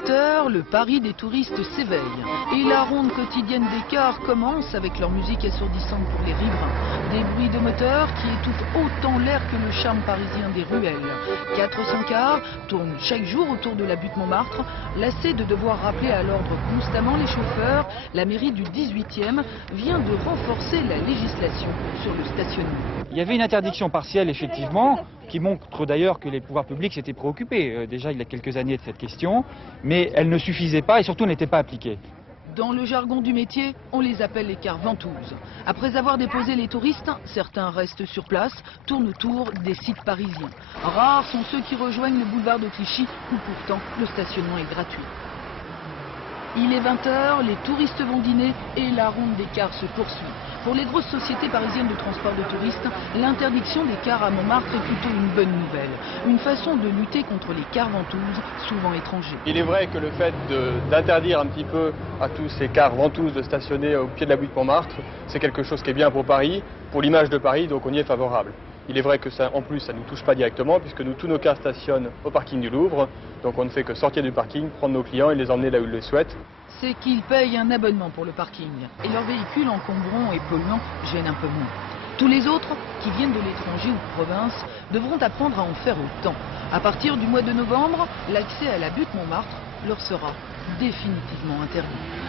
18 h, le Paris des touristes s'éveille et la ronde quotidienne des cars commence avec leur musique assourdissante pour les riverains. Des bruits de moteurs qui étouffent autant l'air que le charme parisien des ruelles. 400 cars tournent chaque jour autour de la butte Montmartre. Lassés de devoir rappeler à l'ordre constamment les chauffeurs, la mairie du 18e vient de renforcer la législation sur le stationnement. Il y avait une interdiction partielle, effectivement, qui montre d'ailleurs que les pouvoirs publics s'étaient préoccupés déjà il y a quelques années de cette question, mais elle ne suffisait pas et surtout n'était pas appliquée. Dans le jargon du métier, on les appelle les cars ventouses. Après avoir déposé les touristes, certains restent sur place, tournent autour des sites parisiens. Rares sont ceux qui rejoignent le boulevard de Clichy, où pourtant le stationnement est gratuit. Il est 20 h, les touristes vont dîner et la ronde des cars se poursuit. Pour les grosses sociétés parisiennes de transport de touristes, l'interdiction des cars à Montmartre est plutôt une bonne nouvelle. Une façon de lutter contre les cars ventouses, souvent étrangers. Il est vrai que le fait d'interdire un petit peu à tous ces cars ventouses de stationner au pied de la butte Montmartre, c'est quelque chose qui est bien pour Paris, pour l'image de Paris, donc on y est favorable. Il est vrai que ça, en plus, ça ne nous touche pas directement puisque tous nos cars stationnent au parking du Louvre. Donc on ne fait que sortir du parking, prendre nos clients et les emmener là où ils le souhaitent. C'est qu'ils payent un abonnement pour le parking et leurs véhicules encombrants et polluants gênent un peu moins. Tous les autres, qui viennent de l'étranger ou de province, devront apprendre à en faire autant. À partir du mois de novembre, l'accès à la butte Montmartre leur sera définitivement interdit.